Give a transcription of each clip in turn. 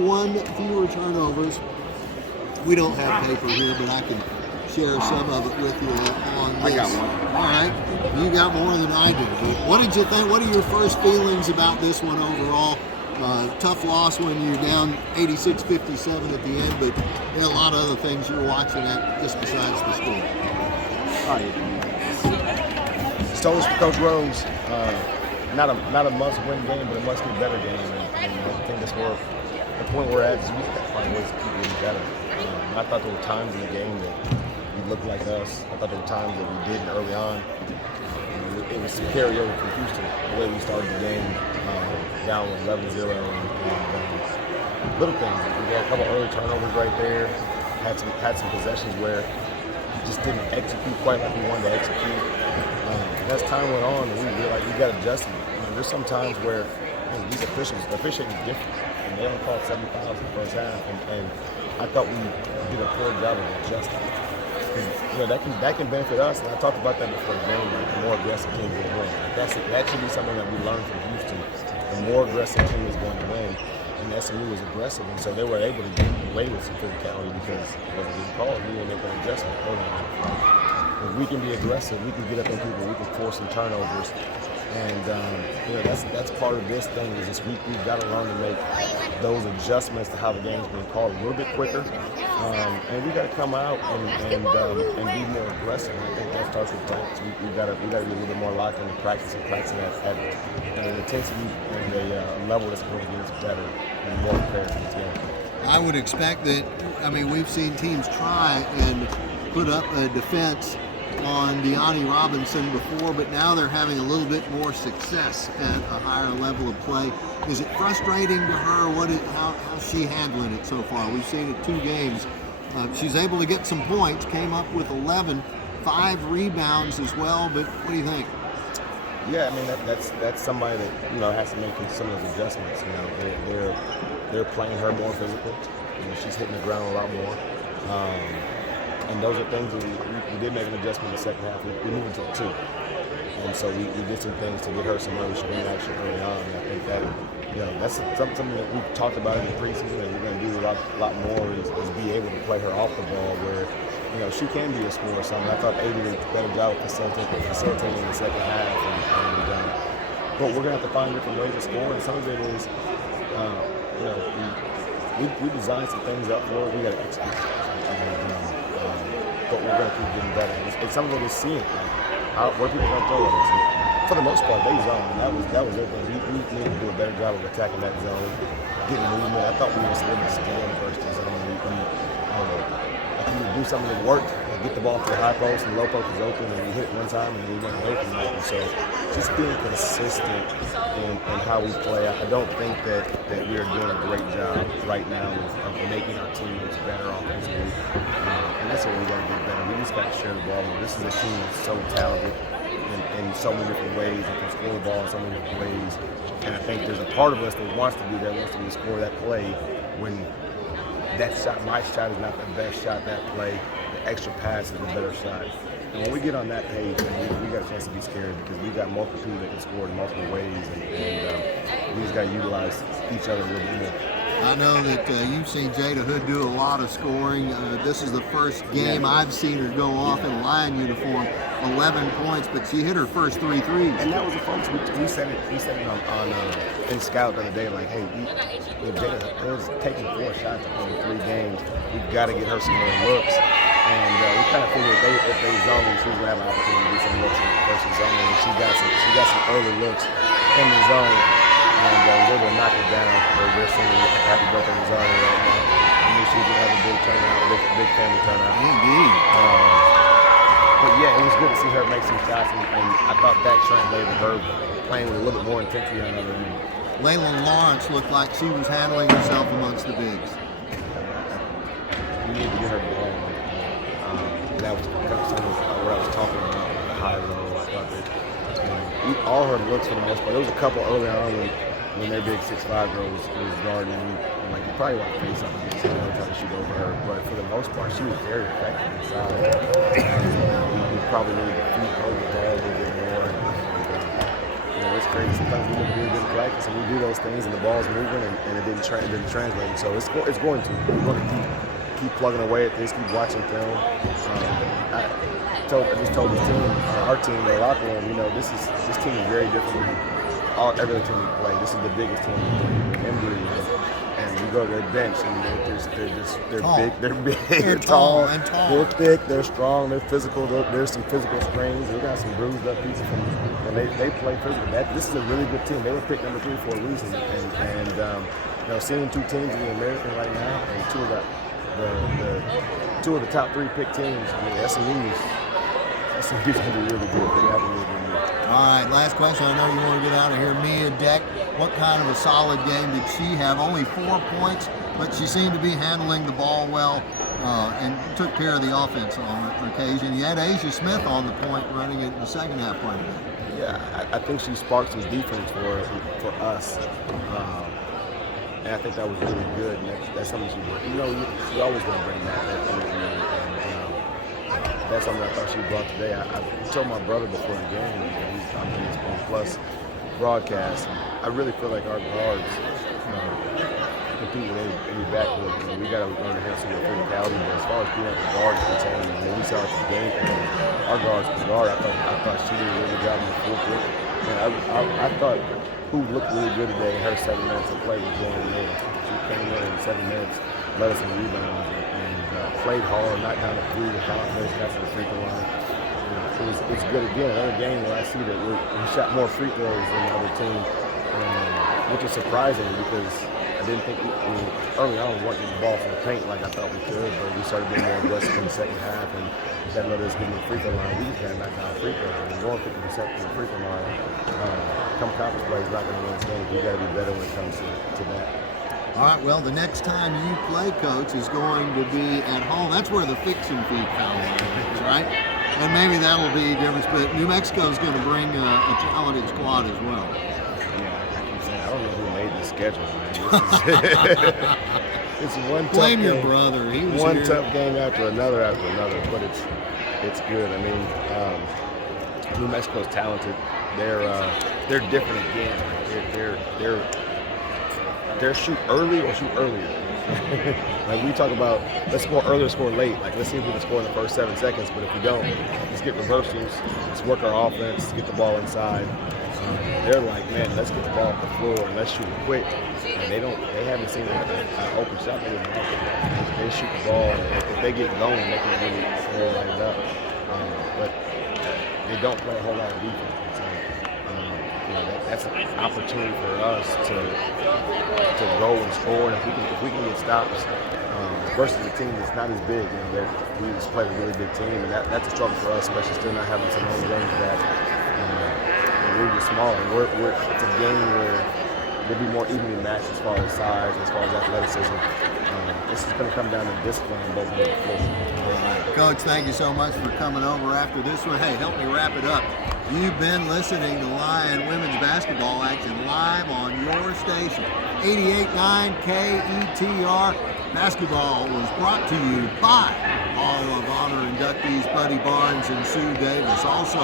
one fewer turnovers. We don't have paper here, but I can share some of it with you on this. I got one. All right. You got more than I did. But what did you think? What are your first feelings about this one overall? Tough loss when you're down 86-57 at the end, but there are a lot of other things you're watching at just besides the score. Oh, yeah. Stones for Coach Rose. Not a must-win game, but a must-get-better game. And I think that's where the point we're at is we got to find ways to keep getting better. I thought there were times in the game that we looked like us. I thought there were times that we didn't early on. It was some carryover from Houston, the way we started the game, down 11-0. And little things. We had a couple early turnovers right there. Had some possessions where we just didn't execute quite like we wanted to execute. As time went on, we realized we got adjusted. There's some times where these officials, the officiating is different. And they only called 7 fouls in the first half, and I thought we did a poor job of adjusting. That can benefit us, and I talked about that before the game. Like the more aggressive team will win. That should be something that we learned from Houston. The more aggressive team is going to win, and SMU was aggressive, and so they were able to get away with some physicality because it wasn't being called. We didn't make an adjustment. If we can be aggressive, we can get up on people, we can force some turnovers. And that's part of this thing is this we've got to learn to make those adjustments to how the game's being called a little bit quicker. And we got to come out and be more aggressive. And I think that starts with practice. We got to be a little bit more locked into practicing at an intensity and a level that's going to get us better and more prepared for this game. I would expect that. I mean, we've seen teams try and put up a defense on Deani Robinson before, but now they're having a little bit more success at a higher level of play. Is it frustrating to her? How's she handling it so far? We've seen it 2 games. She's able to get some points, came up with 11, 5 rebounds as well, but what do you think? Yeah, I mean, that's somebody that, has to make some of those adjustments. They're playing her more physical. She's hitting the ground a lot more. And those are things that we did make an adjustment in the second half. We moved into the 2. And so we did some things to get her some early screen action early on. And I think that, that's something that we've talked about in the preseason and we're going to do a lot more is be able to play her off the ball where, she can be a scorer or something. I thought Adi did a better job of facilitating in the second half. But we're going to have to find different ways to score. And some of it is, we designed some things up for her. We got to execute. But we're going to keep getting better. And some of it is seeing where people don't throw at us. For the most part, they zone. That was everything. We needed to do a better job of attacking that zone, getting movement. I thought we were a little bit scared versus the zone. We would do something that worked, get the ball to the high post and the low post was open, and we hit it one time and then we went away from that. And so just being consistent in how we play. I don't think that we are doing a great job right now of making our teammates better offensively. And that's what we got to get better. We just got to share the ball. This is a team that's so talented in so many different ways and can score the ball in so many different ways. And I think there's a part of us that wants to do that, wants to score that play when that shot, my shot is not the best shot that play. The extra pass is the better shot. And when we get on that page, we got a chance to be scared because we got multiple people that can score in multiple ways, and we just got to utilize each other a little bit more. I know that you've seen Jada Hood do a lot of scoring. This is the first game I've seen her go off in Lion uniform, 11 points, but she hit her first 3 threes. And that was the fun. We said it on in Scout the other day, like, hey, if Jada Hood's taking 4 shots in 3 games, we've got to get her some more looks. And we kind of figured if they zone, she was going to have an opportunity to get some looks versus zone. And she got some early looks in the zone. And they were knock it down. They're singing happy birthday to Zara right now. I knew she was going to have a big turnout, big family turnout. Indeed. But yeah, it was good to see her make some shots, and I thought that translated to her playing with a little bit more intensity on the other end. Layla Lawrence looked like she was handling herself amongst the bigs. We need to get her the ball. That was some of what I was talking about, the high low. I thought that all her looks for the most part. There was a couple early on when their big 6'5" girl was guarding, and like you probably want to face up against her, try to shoot over her. But for the most part, she was very effective inside. We probably need to feed her the ball a little bit more. And it's crazy. Sometimes we look really good in practice, and we do those things, and the ball's moving, and it didn't translate. So it's going to. We're going to keep plugging away at this, keep watching film. I just told this team, our team, the locker room, this team is very different than every other team we play. This is the biggest team we play. Embry, and you go to their bench, and they're big, they're tall, they're thick, they're strong, they're physical. There's some physical strains. They got some bruised up pieces and they play physical. This is a really good team. They were picked number 3 for a reason. And seeing 2 teams in the American right now, and two of the top 3 picked teams. I mean, SMU's going to be really good. They have a really good year. All right, last question. I know you want to get out of here. Mia Deck, what kind of a solid game did she have? Only 4 points, but she seemed to be handling the ball well and took care of the offense on occasion. You had Asia Smith on the point running it in the second half quite a bit. Yeah, I think she sparked some defense for us. And I think that was really good. And that's something she's always going to bring that energy. And that's something I thought she brought today. I told my brother before the game, I'm in this One Plus broadcast. I really feel like our guards compete with any backcourt. We got to learn to have some physicality. But as far as being able to guard the team, when we saw the game, our guards could guard. I thought she did a really good job in the full court. And I thought who looked really good today in her 7 minutes of play was going in. She came in 7 minutes, led us in rebounds, and played hard, knocked down the 3 to confidence, got to the free throw line. It's good again. Another game where I see that we shot more free throws than the other team, which is surprising because I didn't think early on we weren't getting the ball from the paint like I thought we could, but we started being more aggressive in the second half, and that let us get in the free throw line. We just got to knock down free throws. And going 50% from the free throw line, come conference play is not going to win this game. We got to be better when it comes to that. All right, well, the next time you play, Coach, is going to be at home. That's where the fix and feed comes in, right? And maybe that'll be a difference, but New Mexico is going to bring a talented squad as well. Yeah, I keep saying, I don't know who made the schedule, man. It's one tough Blame game. your brother. He was one here. tough game after another, but it's good. I mean, New Mexico's talented. They're different again. They're shoot early or shoot earlier. Like we talk about, let's score early, score late. Like let's see if we can score in the first 7 seconds. But if we don't, let's get reversals. Let's work our offense. Get the ball inside. They're like, man, let's get the ball off the floor and let's shoot it quick. And they haven't seen an open shot. They shoot the ball, and if they get going, they can really light it up. But they don't play a whole lot of defense. That's an opportunity for us to go and score. And if we can get stops versus a team that's not as big, we just play a really big team, and that's a struggle for us, especially still not having some home games that we're just small. And it's a game where they'll be more evenly matched as far as size, as far as athleticism. This is going to come down to discipline on both ends of the floor. Coach, thank you so much for coming over after this one. Hey, help me wrap it up. You've been listening to Lion Women's Basketball action live on your station, 88.9 KETR. Basketball was brought to you by Hall of Honor inductees Buddy Barnes and Sue Davis. Also,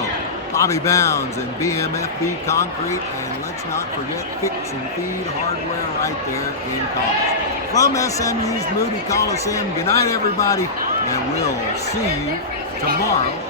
Bobby Bounds and BMFB Concrete. And let's not forget Fix and Feed Hardware right there in Commerce. From SMU's Moody Coliseum, good night, everybody, and we'll see you tomorrow